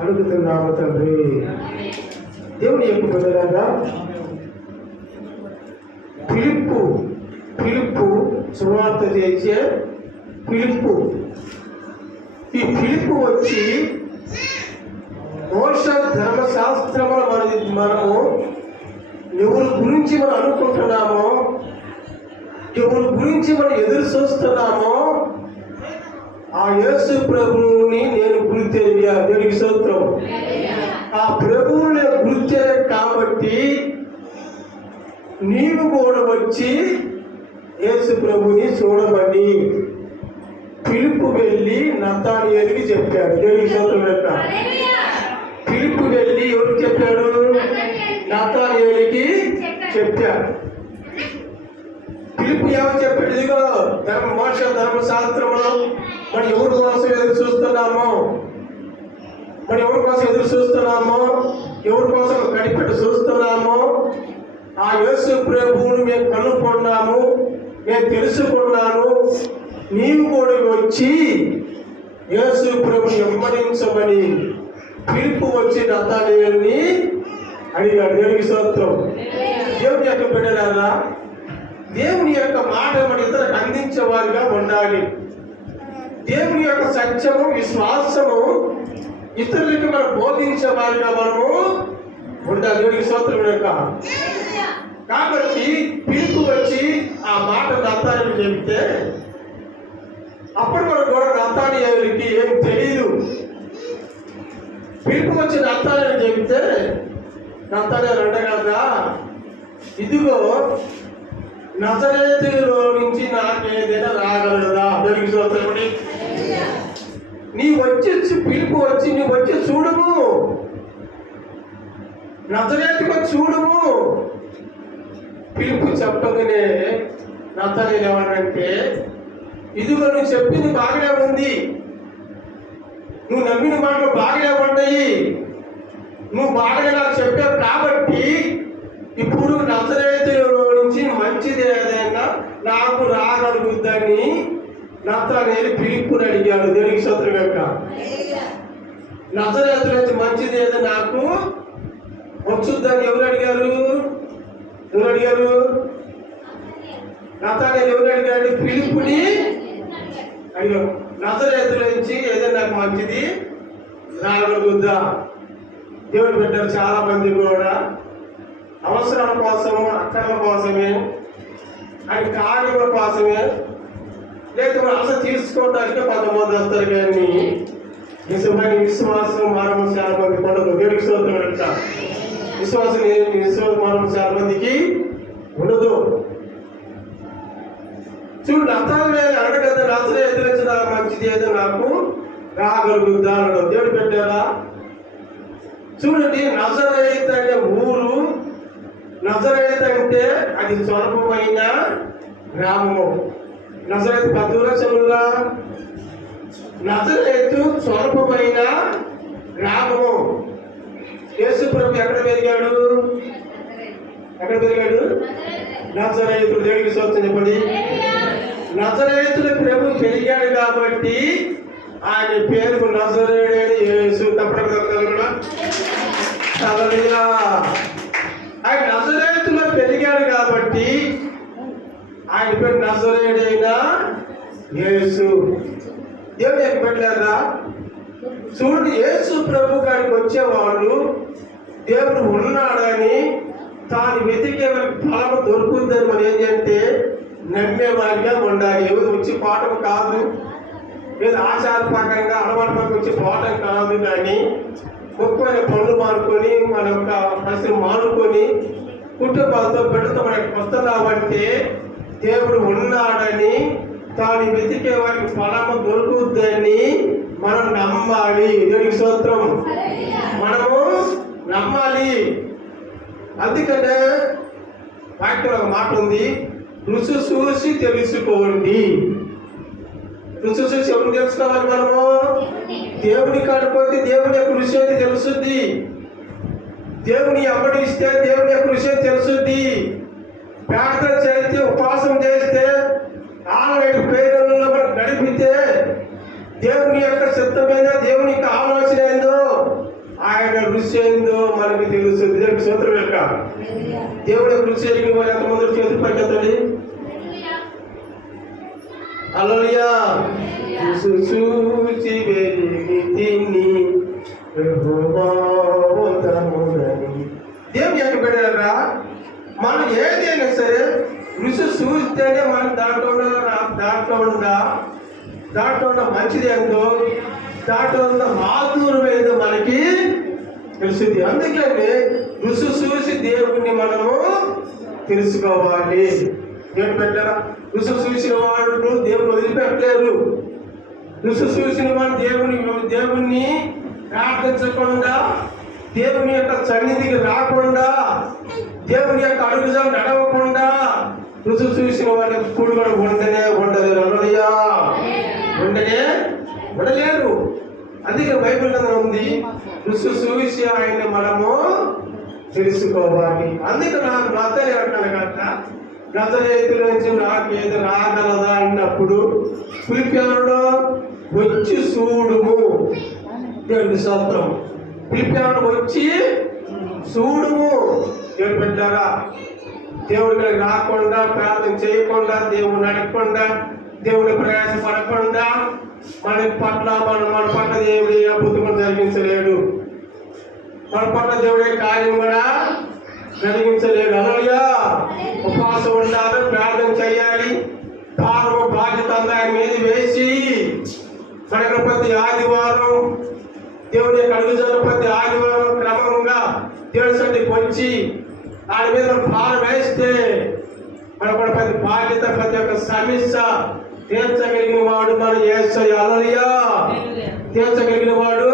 అడుగుతున్నాము తండ్రి. దేవుని యొక్క పిల్లలారా, పిలుపు సువార్త చేసే పిలుపు. ఈ పిలుపు వచ్చి మోక్ష ధర్మశాస్త్రముల మనము ఎవరి గురించి మనం అనుకుంటున్నామో, ఎవరి గురించి మనం ఎదురు చూస్తున్నామో ఆ యేసు ప్రభువుని నేను గుర్తెరిగా. దేవునికి స్తోత్రం. ఆ ప్రభువుని గుర్తెరగ కాబట్టి నీవు కూడా వచ్చి యేసు ప్రభుని చూడమని పిలుపు వెళ్ళి నతానియేలుకి చెప్పాడు. దేవునికి స్తోత్రం. యొక్క పిలుపు వెళ్ళి ఎవరికి చెప్పాడు? నతానియేలుకి చెప్పాడు. పిలుపు ఏమని చెప్పాడు? ఇదిగో మోక్ష ధర్మశాస్త్రములో మనం ఎవరి కోసం ఎదురు చూస్తున్నామో, ఎవరి కోసం కనిపెట్టి చూస్తున్నామో ఆ యేసు ప్రభువుని మేము కనుక్కున్నాము, మేము తెలుసుకున్నాను. నీవు కూడా వచ్చి యేసు ప్రభుని వెంబడించమని పిలుపు వచ్చి నతానియేలుని అడిగాడు. దేవునికి స్తోత్రం. దేవుని యొక్క బిడ్డలారా, దేవుని యొక్క మాట మన ఇతరులకు అందించేవారుగా ఉండాలి. దేవుని యొక్క సత్యము, విశ్వాసము ఇతరులకి మనం బోధించే వారిగా మనము ఉండాలి. దేవునికి స్తోత్రం. యొక్క కాబట్టి పిలుపు వచ్చి ఆ మాట నతానియేలుకి చెబితే అప్పటి వరకు కూడా నతానియేలుకి ఏం తెలియదు. పిలుపు వచ్చి నతానియేలుకి చెబితే నతానియేలు అంటగలరా, ఇదిగో నజరేతులో నుంచి నాకేదైనా రాగలదా? దేవునికి స్తోత్రం. నీ వచ్చి పిలుపు వచ్చి నువ్వు వచ్చి చూడము, నజరేతుకు చూడము. పిలుపు చెప్పగానే నతానియేలు ఏమన్నాడంటే, ఇదిగో నువ్వు చెప్పింది బాగానే ఉంది, నువ్వు నమ్మిన మాటలు బాగానే ఉన్నాయి, నువ్వు బాగానే నాకు చెప్పావు కాబట్టి ఇప్పుడు నజరేతులో నుంచి మంచిది ఏదైనా నాకు రాగలుగుద్దని నతానియేలు పిలుపుని అడిగాడు. దేవునికి స్తోత్రం. యొక్క నజరేతు నుంచి మంచిది ఏదో నాకు వచ్చుద్దని ఎవరు అడిగారు? నతానియేలు ఎవరు అడిగాడు? పిలుపుని అడిగాడు. నజరేతు నుంచి ఏదైనా నాకు మంచిది రాగలుగుద్దా? దేవుడు పెట్టారు. చాలా మంది కూడా అవసరాల కోసము, అక్కర్ల కోసమే, అది కార్యముల కోసమే, లేకపోతే ఆశ తీర్చుకోవడానికి కొంతమంది వస్తారు. కానీ నిజమైన విశ్వాసం మానవ చాలా మంది ఉండదు. దేవునికి స్తోత్రం. విశ్వాసం మానవ చాలా మందికి ఉండదు. చూడు, నతానియేలు అడగదు నజరేతు నుంచి నాకు మంచిది ఏదో నాకు రాగలుగుద్దా అన్నాడు. దేవుడు పెట్టారా? చూడండి, నజరేతు అంటే ఊరు, నజరేతు అంటే అది స్వల్పమైన గ్రామము. నజరేతు పెద్దూరా చెరువురా? నజరేతు స్వల్పమైన గ్రామము. యేసు ప్రభు ఎక్కడ పెరిగాడు? నజరేతు. దేవునికి స్తోత్రం చెప్పండి. నజరేతులో ప్రభు పెరిగాడు కాబట్టి ఆయన పేరు నజరేయుడైన యేసు. తప్పకుండా ఆయన నజరేతులో పెరిగాడు కాబట్టి ఆయన పేరు నజరేయుడైన యేసు. దేవుని యొక్క బిడ్డలారా, చూడండి, యేసు ప్రభు గారికి వచ్చేవాళ్ళు దేవుడు ఉన్నాడని తాను వెతికే ఫలము దొరుకుతుందని మనం ఏంటంటే నమ్మేవారిగా ఉండాలి. ఎవరు వచ్చి పాఠం కాదు, ఏదో ఆచారపరంగా అలవాటు వచ్చి పాఠం కాదు, కానీ ముఖ్యమైన పనులు మానుకొని మన యొక్క పరిస్థితులు మానుకొని కుటుంబాలతో బిడ్డతో మనకి వస్తున్నామంటే దేవుడు ఉన్నాడని, తాను వెతికే వారికి ఫలము దొరుకుద్దని మనం నమ్మాలి. దేవునికి స్తోత్రం. మనము నమ్మాలి. అందుకనే వాక్యంలో ఒక మాట ఉంది, రుచి చూసి తెలుసుకోండి. రుచి చూసి ఎవరు తెలుసుకోవాలి? మనము దేవుని కాడిపోతే దేవుని యొక్క రుచి అయితే తెలుస్తుంది. దేవుని ఎవరు ఇస్తే దేవుని యొక్క రుచి అయితే తెలుస్తుంది. ప్రార్థన చేస్తే, ఉపవాసం చేస్తే, ఆలయ పేరులో మనం గడిపితే దేవుని యొక్క చిత్తమైన, దేవుని యొక్క ఆలోచన ఏందో, ఆయన రుచి ఏందో మనకి తెలుస్తుంది. దేవునికి స్తోత్రం. యొక్క దేవుడి యొక్క రుచి ఎరిగిన వారు ఎంతమంది చేతులు పైకెత్తండి. హల్లెలూయా. చూచి వెలిగి తిని దేవుని యొక్క బిడ్డలారా, మనం ఏదైనా సరే రుచి చూస్తేనే మనం దాంట్లో ఉన్న మంచిది ఏందో, దాంట్లో ఉన్న మాధుర్యం ఏదో మనకి తెలుస్తుంది. అందుకని రుచి చూసి దేవుడిని మనము తెలుసుకోవాలి. దేవుని పెట్టారా? రుచి చూసిన వాళ్ళు దేవుని వదిలిపెట్టలేరు. రుచి చూసిన వాళ్ళు దేవుణ్ణి ప్రార్థించకుండా, దేవుని యొక్క సన్నిధికి రాకుండా, దేవుని యొక్క అడుగుజాలు నడవకుండా రుచి చూసిన వారి ఎప్పుడు కూడా ఉండలేరు. అన్నయ్యా, ఉండలేరు. అందుకే బైబిల్ ఉంది, రుచి చూసి ఆయన్ని మనము తెలుసుకోవాలి. అందుకే నాకు నచ్చలే అంటాను కదా, నజరేతుల నుంచి నాకు ఏది రాగలదా అన్నప్పుడు ఫిలిప్పియులలో వచ్చి చూడుము. దేవుని స్తోత్రం. ఫిలిప్పియులలో వచ్చి చూడుము. దేవుని బిడ్డలారా, దేవుడికి రాకుండా, ప్రార్థన చేయకుండా, దేవుని అడగకుండా, దేవుని ప్రయాసపడకుండా మన పట్ల దేవుడి అద్భుతం జరిగించలేడు. మన పట్ల దేవుడే కార్యం కూడా జరిగించలేడు. హల్లెలూయా. ఉపవాసం ఉండాలి, ప్రార్థన చేయాలి, భారము బాధ్యత ఆయన మీద వేసి మనకు ప్రతి ఆదివారం దేవుని యొక్క అడుగుజాల ప్రతి ఆదివారం క్రమంగా దేవుడి సన్నిధికి వచ్చి దాని మీద భారం వేస్తే మనకు ప్రతి బాధ్యత, ప్రతి ఒక్క సమస్య తీర్చగలిగిన వాడు మన యేసయ్య. హల్లెలూయా. తీర్చగలిగిన వాడు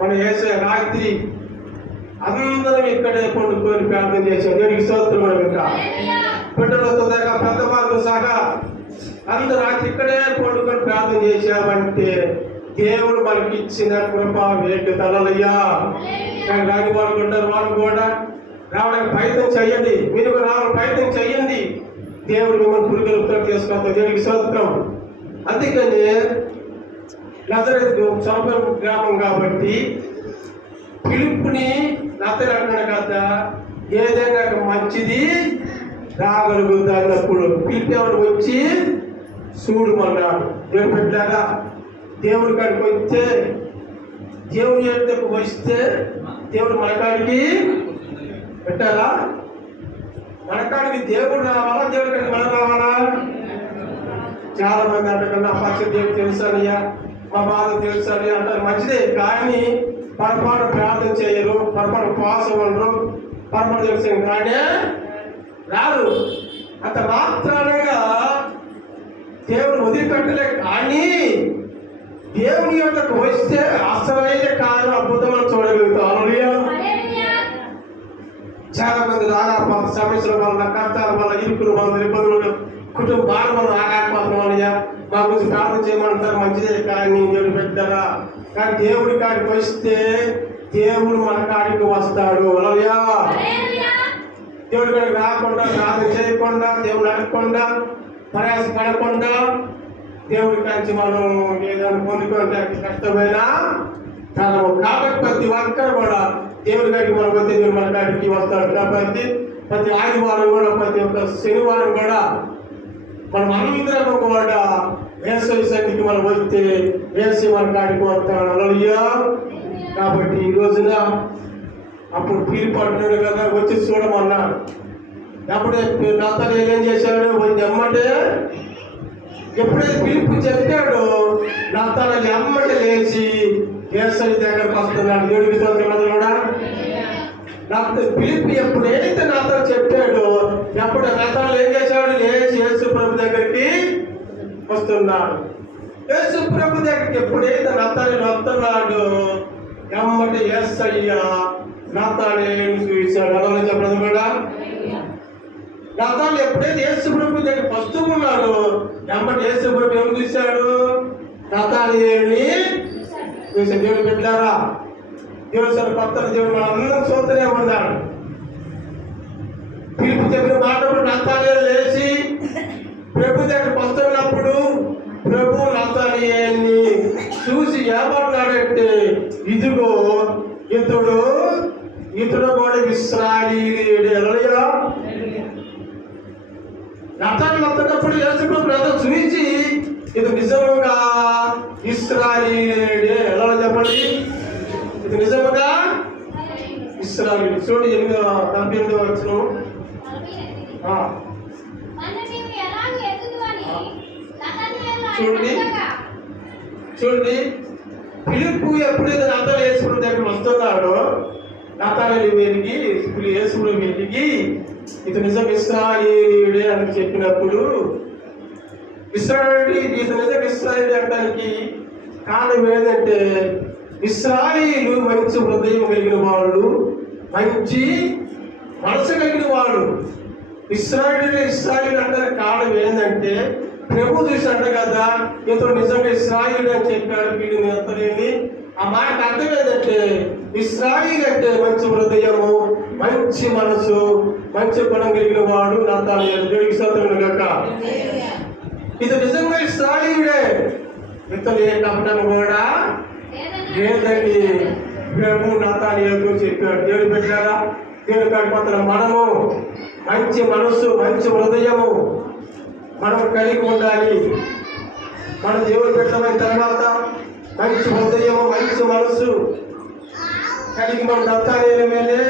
మన యేసయ్య. రాత్రి అందరం ఇక్కడే పండుకొని ప్రార్థన చేసాం. దేవునికి స్తోత్రం. బిడ్డలతో దగ్గర పెద్దవాళ్ళు సహా అందరూ రాత్రి ఇక్కడే పండుకొని ప్రార్థన చేశామంటే దేవుడు మనకి ఇచ్చిన కృప వేటు. హల్లెలూయా. రాని వాళ్ళు ఉంటారు, వాళ్ళు కూడా రావడానికి ప్రయత్నం చెయ్యండి. మీరు కూడా రావడానికి ప్రయత్నం చెయ్యండి. దేవుడు మిమ్మల్ని పురుగలుపుతో తీసుకొస్తాం. దేవునికి స్తోత్రం. అందుకని నజరేతు చౌకపు గ్రామం కాబట్టి పిలుపుని నత్తలు అంటున్నాడు కదా, ఏదైనా మంచిది రాగలుగుతా అన్నప్పుడు పిలిపేవాడు వచ్చి చూడమన్నాడు. దేవుడు పెట్టారా? దేవుడి కాడికి వస్తే, దేవుని యొద్దకు వస్తే దేవుడు మన కాడికి పెట్టారా? మన కాడికి దేవుడు రావాలా, దేవుడి కాడికి మనం రావాలా? చాలా మంది అంటకన్నా పక్ష దేవుడు తెలుసానయ్యా, మా బాధ తెలుసానయ్యా అంటారు. మంచిదే, కానీ పొరపాటు ప్రార్థన చేయరు, పొరపాటు ఉపవాసం ఉండరు, పొరపాటు తెలిసాను కానీ రాదు. అంత మాత్రానగా దేవుడు వదిలిపెట్టలే. కానీ దేవుని యొక్కకు వస్తే అసలైన కారణం అద్భుతమైన చూడగలుగుతాం. హల్లెలూయా. చాలా మంది ఆగాపాత సమస్యల వల్ల, కష్టాల వల్ల, ఇరుకుల వల్ల, ఇబ్బందులు, కుటుంబ బాధ వల్ల ఆగాపాతం అయ్యా మా గురించి ప్రార్థన చేయమంటారు. మంచిదే, కానీ దేవుడు పెట్టారా? కానీ దేవుడి కాడికి వస్తే దేవుడు మన కాడికి వస్తాడు. హల్లెలూయా. దేవుడి కాడికి రాకుండా, ప్రార్థన చేయకుండా, దేవుడు అడగకుండా, ప్రయాసపడకుండా దేవుడి కాంచి మనం ఏదైనా పొందుకుంటే కష్టమైనా కారణం. కాబట్టి ప్రతి ఒక్కరు కూడా దేవుడి కాడికి మనం వస్తే దేవుడు మన కాడికి వస్తాడు. కాబట్టి ప్రతి ఆదివారం కూడా, ప్రతి ఒక్క శనివారం కూడా మనం అందరం కూడా యేసయ్య సన్నిధికి మనం వస్తే యేసయ్య మన కాడికి వస్తాడు. హల్లెలూయా. కాబట్టి ఈ రోజున అప్పుడు పిలుపు అంటున్నాడు కదా, వచ్చి చూడమన్నాడు. అప్పుడే నాతోనే ఏం చేశాడు ఎమ్మటే ఎప్పుడైతే పిలుపు చెప్పాడో నాతోనే ఎమ్మటే లేచి యేసయ్య దగ్గరకు వస్తున్నాడు. దేవుడికి స్తోత్రం కూడా. నాకు పిలుపు ఎప్పుడైతే నాతో చెప్పాడో ఎప్పుడు నాతోనే ఏం చేశాడు లేచి యేసు ప్రభు దగ్గరికి వస్తున్నాడు. యేసు ప్రభు దగ్గరికి ఎప్పుడైతే నాతోనే వస్తున్నాడు ఎమ్మటి యేసయ్య నాతోనే చూశాడు. అలా చెప్పడం కూడా. నాతోనే ఎప్పుడైతే యేసు ప్రభు దగ్గరికి వస్తూ ఉన్నాడు ఎమ్మటి యేసు ప్రభు ఏం చూశాడు నాతానియేలుని చూశాడు. దేవుడు పెట్టారా దేవుడు సార్ కొత్త దేవుడు మన అందరం చూస్తూనే ఉన్నాడు. పిలుపు చెప్పిన మాటలు నాతానియేలు లేచి ప్రభు దగ్గరికి వస్తున్నప్పుడు ప్రభు నాతానియేలుని చూసి ఏమన్నాడంటే ఇదిగో ఇతడు కూడా ఇశ్రాయేలీయుడే. హల్లెలూయా. రథాన్ని వస్తున్నప్పుడు యేసు ప్రభు రథం చూసి ఇది నిజముగా ఇశ్రాయేలీయుడే. ఎలా చెప్పండి, ఇది నిజముగా ఇశ్రాయేలీయుడు. చూడండి 48వ వచనం. చూడండి పిలుపు ఎప్పుడైతే రథం యేసుప్రభు దగ్గర వస్తున్నాడో నాతానియేలు వెలిగి యేసుప్రభు వెలిగి ఇది నిజం ఇశ్రాయేలీయుడే అని చెప్పినప్పుడు ఇతను నిజం ఇశ్రాయేలు అనడానికి కారణం ఏంటంటే ఇశ్రాయేలు మంచి హృదయం కలిగిన వాళ్ళు, మంచి మనసు కలిగిన వాళ్ళు. ఇశ్రాయేలు అంటానికి కారణం ఏంటంటే ప్రభు చూశాడు కదా ఇతడు నిజంగా ఇశ్రాయేలు అని చెప్పాడు వీడిని అతనేమి. ఆ మాటకు అర్థం ఏంటంటే ఇశ్రాయేలు అంటే మంచి హృదయము, మంచి మనసు, మంచి గుణం కలిగిన వాడు నాతానియేలు. దేవుడికి స్తోత్రం గాక. ఇది నిజంగా ఇశ్రాయేలుడే, ఇతను ఏ కపటం కూడా లేదని ప్రభు నాతానియేలుతో చెప్పాడు. దేవుడు పెట్టారా దేవుడి కాడిపోతున్న మనము మంచి మనసు, మంచి హృదయము మనం కలిగి ఉండాలి. మన దేవుడు పెట్టమైన తర్వాత మంచి హృదయము, మంచి మనసు కలిగి మన నాతానియేలు మేలే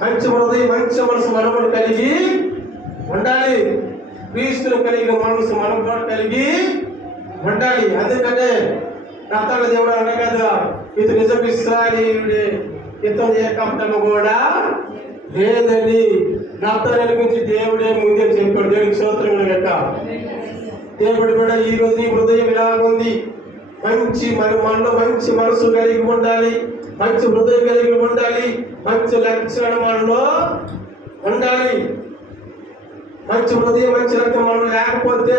మంచి హృదయం, మంచి మనసు మనము కలిగి ఉండాలి. క్రీస్తును కలిగిన మనసు మనం కూడా కలిగి ఉండాలి. అందుకనే నాతానియేలు దేవుడు అన్న కదా ఇతను నిజం ఇశ్రాయేలీయుడే, ఇతను ఏ కపటము కూడా లేదని నాతానియేలు గురించి దేవుడే ముందే చెప్పాడు. దేవుడికి స్తోత్రం గాక. దేవుడు కూడా ఈ రోజు నీ హృదయం ఇలాగుంది, మంచి మనలో మంచి మనసు కలిగి ఉండాలి, మంచి హృదయం కలిగి ఉండాలి, మంచి లక్షణం మనలో ఉండాలి. మంచి హృదయం, మంచి లక్షణం మనలో లేకపోతే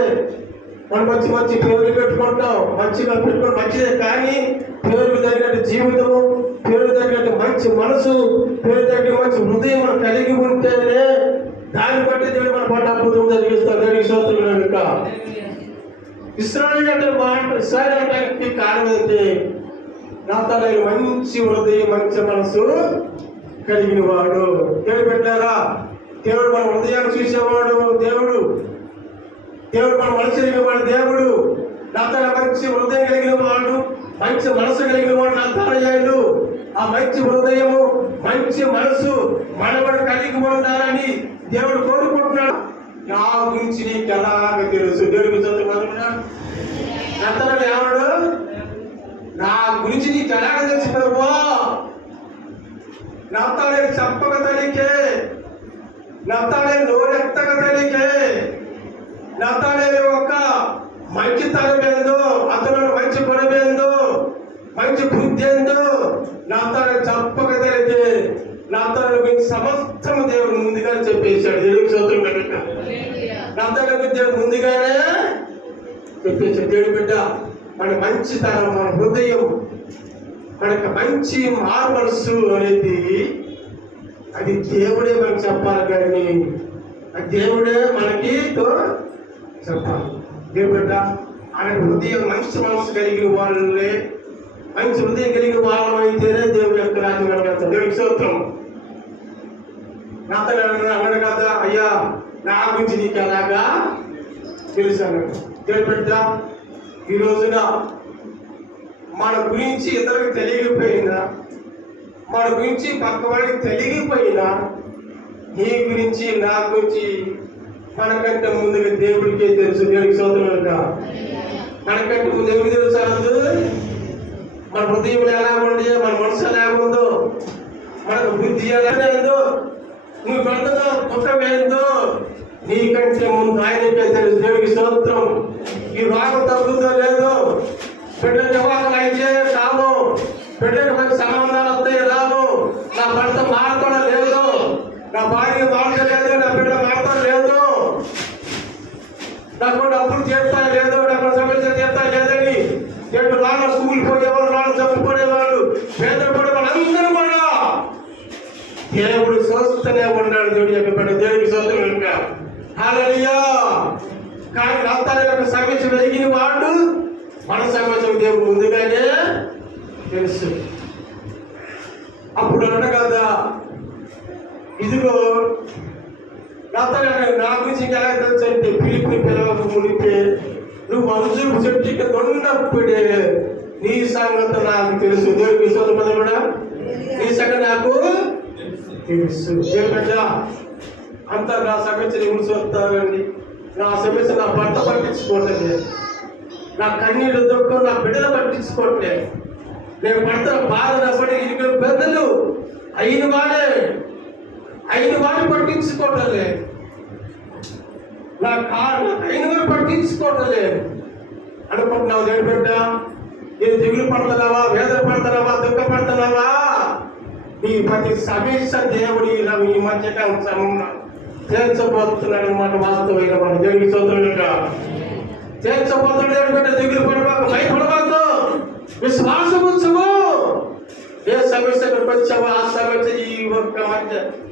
మనం మంచి మంచి పేర్లు పెట్టుకుంటాం, మంచిగా పెట్టుకుంటాం మంచిదే. కానీ పేరుకు తగినట్టు జీవితము, పేరు తగినట్టు మంచి మనసు, పేరు తగిన మంచి హృదయం మనం కలిగి ఉంటేనే దాన్ని బట్టి దేవుడు మన పట్ల అద్భుతం జరిగిస్తాడు. దేవుడికి స్తోత్రం కనుక. ఇశ్రాయేలు అంటే ఇశ్రాయేలు అంటే కారణం ఏంటి నాతానియేలు మంచి హృదయం, మంచి మనసు కలిగిన వాడు. దేవుడు పెట్టారా దేవుడు మన హృదయాన్ని చూసేవాడు, దేవుడు మన మనసు కలిగిన వాడు. దేవుడు నాతానియేలు మంచి హృదయం కలిగిన వాడు, మంచి మనసు కలిగిన వాడు నాతానియేలు. ఆ మంచి హృదయము, మంచి మనసు మనవడు కలిగి ఉండాలని దేవుడు కోరుకుంటున్నాడు. నా గురించి నీకు ఎలాగ తెలుసు? దేవుడికి చదువుకున్నాడు నాతానియేలు ఏమన్నాడు, నా గురించి నీకు ఎలాగ తెలుసు ప్రభు? నాతానియేలు చెప్పక తనికే, నాతానియేలు నోరెత్తక తనికే, నాతానియేలు ఒక మంచితనం ఏందో, అతను మంచి గుణం ఏందో, మంచి బుద్ధి ఏందో నాతానియేలు చెప్పక తనికే. నాతానియేలు గురించి సమస్తము దేవుడు ముందుగానే చెప్పేశాడు. దేవుడికి స్తోత్రం కనుక. నాతానియేలు దేవుడు ముందుగానే చెప్పేశాడు. దేవుడి బిడ్డ మన మంచితనం, మన హృదయం, మనకి మంచి మార్మనస్సు అనేది అది దేవుడే మనకు చెప్పాలి, కానీ అది దేవుడే మనకి చెప్పాలి. దేవుడి బిడ్డ ఆయన హృదయం మంచి మనసు కలిగిన వాళ్ళే, మంచి హృదయం కలిగిన వాళ్ళం అయితేనే దేవుడి యొక్క రాజ్యం కలగలుగుతాం. దేవుడికి స్తోత్రం. నాతో అన్నాడు కదా అయ్యా నా గురించి నీకు ఎలాగా తెలుసాను. దేవుడి బిడ్డ ఈ రోజున మన గురించి ఇతరులకు తెలియకపోయినా, మన గురించి పక్క వాడికి తెలియకపోయినా నీ గురించి నా గురించి మనకంటే ముందుగా దేవుడికే తెలుసు. దేవుడికి స్తోత్రం. మనకంటే ముందు ఎవరికి తెలుసు? మన హృదయం ఎలా ఉండి, మన మనసు ఎలా ఉందో, మనకు బుద్ధి ఎలా ఏందో, నువ్వు పెడుతున్నా దుఃఖం ఏందో నీకంటే ముందు ఆయనకే తెలుసు. దేవుడికి స్తోత్రం. ఈ రోగం తగ్గుతో లేదు, బిడ్డల వివాహం అయితే కాదు, బిడ్డకి మంచి సంబంధాలు వస్తాయి రావు, నా భర్త మారడం లేదు, నా భార్య మారలేదు, నా బిడ్డ మారడం లేదు, నాకు డబ్బులు చేస్తా లేదు, నాకు సమస్య చేస్తా లేదని చెట్టు వాళ్ళు స్కూల్ పోయేవాళ్ళు, వాళ్ళు చదువుకునేవాళ్ళు, పేదలు పడేవాళ్ళు అందరూ కూడా దేవుడు చూస్తూనే ఉన్నాడు. దేవుడి యొక్క బిడ్డ దేవుడికి స్తోత్రం. హల్లెలూయా. కానీ రాత్రి యొక్క సమస్య వెలిగిన వాడు మన సమస్య దేవుడు ముందుగానే తెలుసు. అప్పుడు అంట కదా, ఇదిగో రాత్రి నా గురించి ఇంకా ఎలా తెలుసు అంటే, పిలిపి పిలవకు మునిపే నువ్వు అంజూరపు చెట్టు ఇక్కడ ఉన్నప్పుడే నీ సంగతి నాకు తెలుసు. దేవుడికి స్తోత్రం కూడా నీ సంగతి నాకు తెలుసు. దేవుడా అంతా నా సమస్య ఎవరు చూస్తారండి? నా సమస్య నా భర్త పట్టించుకోవట్లేదు, నా కన్నీళ్ళు దుఃఖం నా బిడ్డలు పట్టించుకోవట్లేదు, నేను పడుతున్న బాధ నప్పటి ఇరుకులు పెద్దలు అయిన వాడిని పట్టించుకోవట్లేదు, నాకు అయిన వాడు పట్టించుకోవట్లేదు అనుకుంటున్నావు. దేవుడి బిడ్డ, నేను దిగులు పడుతున్నావా, వేదన పడుతున్నావా, దుఃఖపడుతున్నావా? ఈ ప్రతి సమస్య దేవుడి ఈ మధ్యకాలం సమయంలో తీర్చబోతున్నాడు అన్నమాట. వాస్తవమైన వాడు దేవుడికి స్తోత్రంగా తీర్చబోతున్నాడు. దేవుడి బిడ్డ దిగులు పడబాకు, భయపడబాకు, విశ్వాసం ఉంచుము. ఏ సమస్యకు వచ్చావో ఆ సమస్య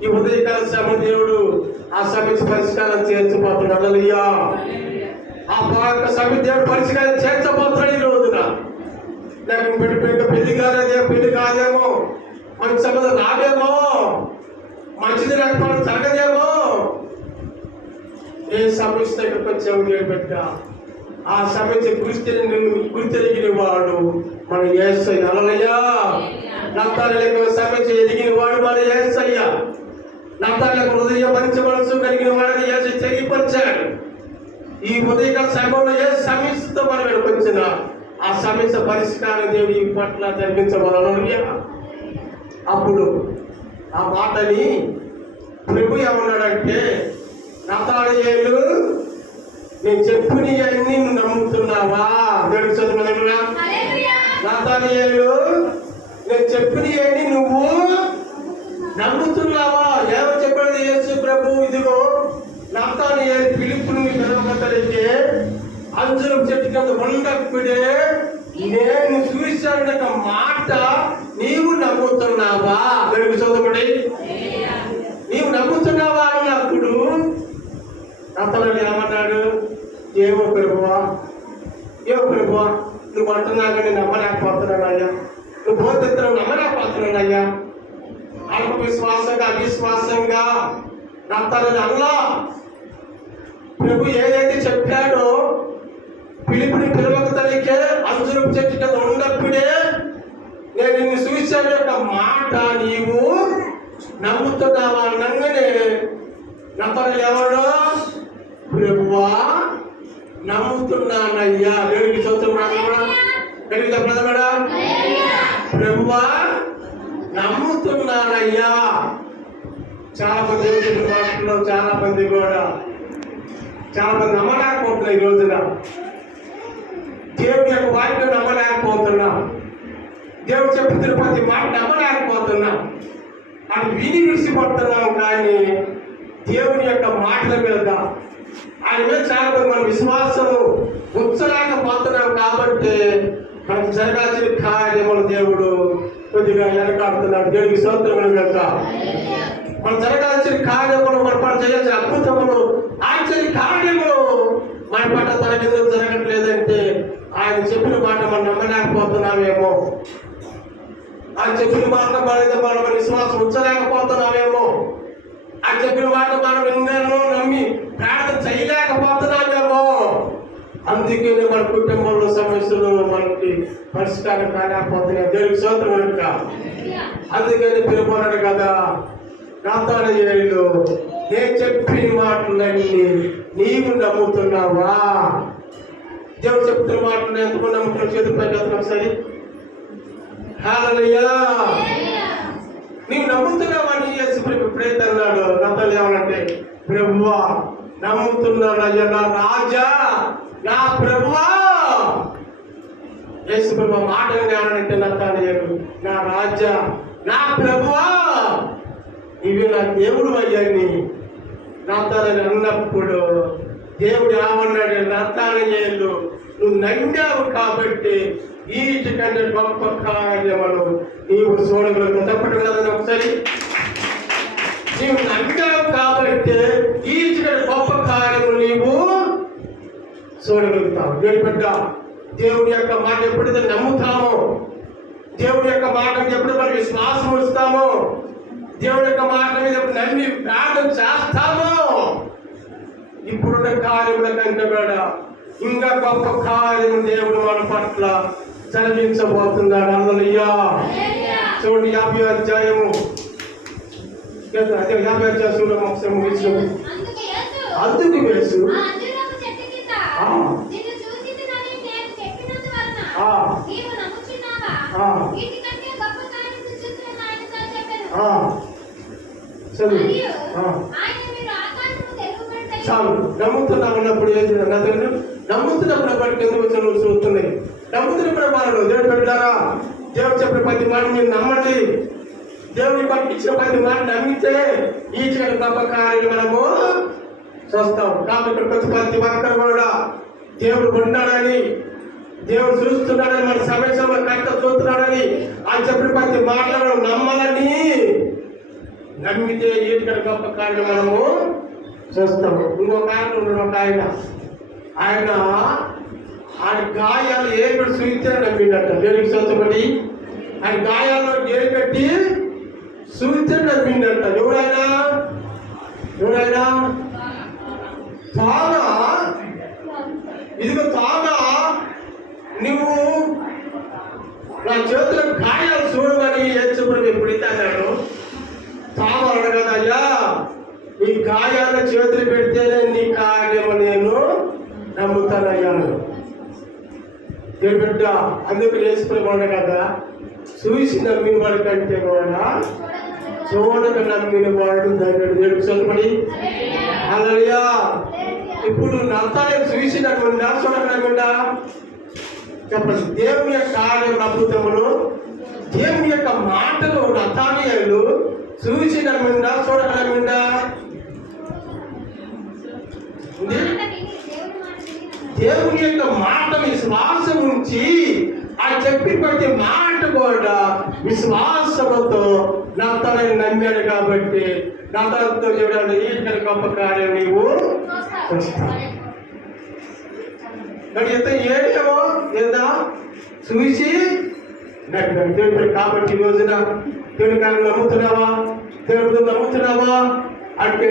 ఈ ఉదయకాల సమయం దేవుడు ఆ సమస్య పరిష్కారం చేర్చబోతున్నాడు. హల్లెలూయా. ఆ సమస్య దేవుడు పరిష్కారం చేర్చబోతున్నాడు ఈ రోజున. నాకు పెళ్లి కాదేమో, మంచి సంబంధం రాదేమో, మంచిది లేకపోవడం జరగదేమో, ఏ సమస్య దగ్గరకు వచ్చావు దేవుడు బిడ్డ, ఆ సమస్య గుర్తెరిగిన వాడు మన యేసయ్య. హల్లెలూయా. నప్తాలీకు సమస్య ఎదిగిన వాడు మన యేసయ్య. నప్తాలీకు హృదయ మంచి మనసు కలిగిన వాడిని యేసు తెలియపరిచాడు. ఈ ఉదయకాల సమయంలో ఏ సమస్యతో మనం వచ్చిన ఆ సమస్య పరిష్కారం దేవుడి పట్ల జరిగించబడాలి. అప్పుడు ఆ మాటని ప్రభు ఏమన్నాడంటే, నతానీయేలు నేను చెప్పినవన్నీ నువ్వు నమ్ముతున్నావా? దేవుడికి చదువుకున్నా. నతానీయేలు నేను చెప్పినవన్నీ నువ్వు నమ్ముతున్నావా? ఏమో చెప్పాడు యేసు ప్రభు. ఇదిగో నతానీయేలు పిలుపుని పిలవగలిగితే అంజూరపు చెట్టు కింద ఉండప్పుడే నేను చూశానన్న మాట నీవు నమ్ముతున్నావా? దేవుడికి చదువుకోండి. నీవు నమ్ముతున్నావా అన్నప్పుడు అతను ఏమన్నాడు? ఏమో ప్రభువా నువ్వు అంటున్నాగా నేను నమ్మలేకపోతున్నానయ్యా, నువ్వు బోధిస్తున్నావు నమ్మలేకపోతున్నానయ్యా. అల్ప విశ్వాసంగా అవిశ్వాసంగా నమ్ముతానని అల్లా ప్రభు ఏదైతే చెప్పాడో, పిలుపుని పిలవక తల్లికే అంజూరపు చెట్టు కింద ఉన్నప్పుడే నేను నిన్ను చూశాను యొక్క మాట నీవు నమ్ముతున్నావా అనగానే నమ్మని ఎవడో ప్రభువా నమ్ముతున్నానయ్యా. దేవుడికి స్తోత్రం కూడా ప్రజమడా ప్రభువా నమ్ముతున్నానయ్యా. చాలా మంది దేవుడి మాటల్లో చాలా మంది నమ్మలేకపోతున్నారు. ఈ రోజున దేవుడి యొక్క వాక్యం నమ్మలేకపోతున్నాం, దేవుడు చెప్తున్న ప్రతి మాట నమ్మలేకపోతున్నాం, అది విని విడిచిపడుతున్నాం. కానీ దేవుని యొక్క మాటల మీద ఆయన మీద చాలా మంది మన విశ్వాసము ఉంచలేకపోతున్నాం. కాబట్టి మనకు జరగాల్సిన కార్యములు దేవుడు కొద్దిగా వెనకాడుతున్నాడు. దేవుడికి స్తోత్రములు కనుక మనం జరగాల్సిన కార్యములు, మన పట్ల చేయాల్సిన అద్భుతములు, ఆశ్చర్య కార్యములు మన పట్ల తనకెందుకు జరగట్లేదంటే ఆయన చెప్పిన మాట మనం నమ్మలేకపోతున్నామేమో, ఆయన చెప్పిన మాట మన విశ్వాసం ఉంచలేకపోతున్నామేమో, ఆయన చెప్పిన మాట మనం విన్నాను నమ్మి ప్రార్థన చేయలేకపోతున్నామేమో. అందుకే మన కుటుంబంలో సమస్యలు మనకి పరిష్కారం కాలేకపోతున్నాయి. దేవుడికి స్తోత్రం కనుక అందుకని పిలుపున్నాడు కదా, నాతానయేలు, నేను చెప్పిన మాటలన్నీ నీవు నమ్ముతున్నావా? దేవుడు చెప్తున్న మాటలు ఎంతమంది నమ్ముతున్న చేతులు పైకి ఒకసారి. హల్లెలూయా. నీవు నమ్ముతున్నావా? నీ యేసు ప్రభు ఎప్పుడైతే అన్నాడు నాతోని ఏమనంటే, ప్రభువా నమ్ముతున్నానయ్యా నా రాజా, నా ప్రభువా. యేసు ప్రభు మాటలు ఏమనంటే నాతోనియేలు, నా రాజా, నా ప్రభువా, ఇవి నా దేవుడు అయ్యాని నాతోని అన్నప్పుడు దేవుడు ఏమన్నాడు? నాతోనియేలు, నువ్వు నమ్మావు కాబట్టి వీటి కంటే గొప్ప కార్యములు నీవు చూడగలవు. తప్పటి కదండి ఒకసారి. నీవు నమ్మావు కాబట్టి వీటి కంటే గొప్ప కార్యములు నీవు చూడగలుగుతావు. దేవుడి బిడ్డ, దేవుడి యొక్క మాట ఎప్పుడైతే నమ్ముతామో, దేవుడి యొక్క మాట ఎప్పుడు మనం విశ్వాసం ఉంచుతామో, దేవుడి యొక్క మాట మీద నమ్మి ప్రార్థన చేస్తామో, ఇప్పుడున్న కార్యముల కంటే కూడా ఇంకా గొప్ప కార్యము దేవుడు మన పట్ల చదివించబోతున్నాడు. హల్లెలూయా. చూడండి 50వ అధ్యాయము, 50వ అధ్యాయం చూడము ఒకసారి ముగించు. అందుకు యేసు చాలు. నమ్ముతున్నా ఉన్నప్పుడు నమ్ముతున్నప్పుడు బట్టి ఎందుకు చూస్తున్నాయి. నమ్ముతున్నప్పుడు వాళ్ళు దేవుడు పెట్టారా? దేవుడు చెప్పిన ప్రతి మాట మీరు నమ్మండి. దేవుడిని పంపించిన ప్రతి మాట నమ్మితే ఈ చిన్న గొప్ప కార్యం మనము చూస్తాం. కాబట్టి ప్రతి ఒక్కరు కూడా దేవుడు ఉన్నాడని, దేవుడు చూస్తున్నాడని, మన సమస్యలో కట్ట చూస్తున్నాడని అని చెప్పిన ప్రతి మాటలను నమ్మాలని, నమ్మితే ఈటికడ గొప్ప కార్యం మనము చూస్తాము. ఇంకొక ఆయన ఆయన గాయాలు ఏడు చూస్తే నమ్మిండట. దేవుడికి సొంతపడి ఆయన గాయాల్లో ఏడు కట్టి చూస్తే నమ్మిండట. ఎవరైనా తాగా, ఇదిగో తాగా, నువ్వు నా చేతుల గాయాలు చూడమని యేసుప్రభు ఎప్పుడైతే అన్నాడు, తాము అడగదయ్యా, నీ గాయాల చేతులు పెడితేనే నీ కార్యము నేను నమ్ముతానయ్యాను. బిడ్డ, అందుకు యేసుప్రభు కదా, చూసి నమ్మిన వాడి కంటే కూడా చూడక నమ్మిన వాడు ధన్యుడు. దేవుడికి సొంతపడి. హల్లెలూయా. ఇప్పుడు నతానయేలు చూసి నమ్మిందా, చూడక నమ్మిందా? చెప్పండి. దేవుని యొక్క కార్యం అద్భుతములు, దేవుని యొక్క మాటలు నతానయేలు చూసి నమ్మిందా, చూడక నమ్మిందా? దేవుని యొక్క మాట విశ్వాసం ఉంచి ఆ చెప్పి ప్రతి మాట కూడా విశ్వాసంతో నతానయేలు నమ్మాడు. కాబట్టి నతానయేలుతో చూడండి, ఈ గొప్ప కార్యం నీవు చూస్తావు. మరి ఎంత ఏడేమో ఏదా చూసి నమ్మాడు. కాబట్టి ఈ రోజున దేవుని కార్యం నమ్ముతున్నావా? దేవుడు నమ్ముతున్నావా? అంటే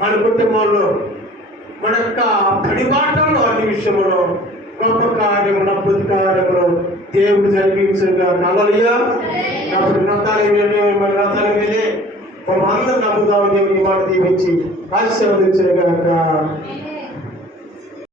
మన కుటుంబంలో, మన యొక్క పడిబాటల్లో, అన్ని విషయంలో గొప్ప కార్యములు, అద్భుత కార్యములు దేవుడు జరిగించగా. హల్లెలూయా. కాబట్టి నతానయేలు అందరూ నమ్ముదామని దేవుని మాట దీవించి ఆశీర్వదించగాక.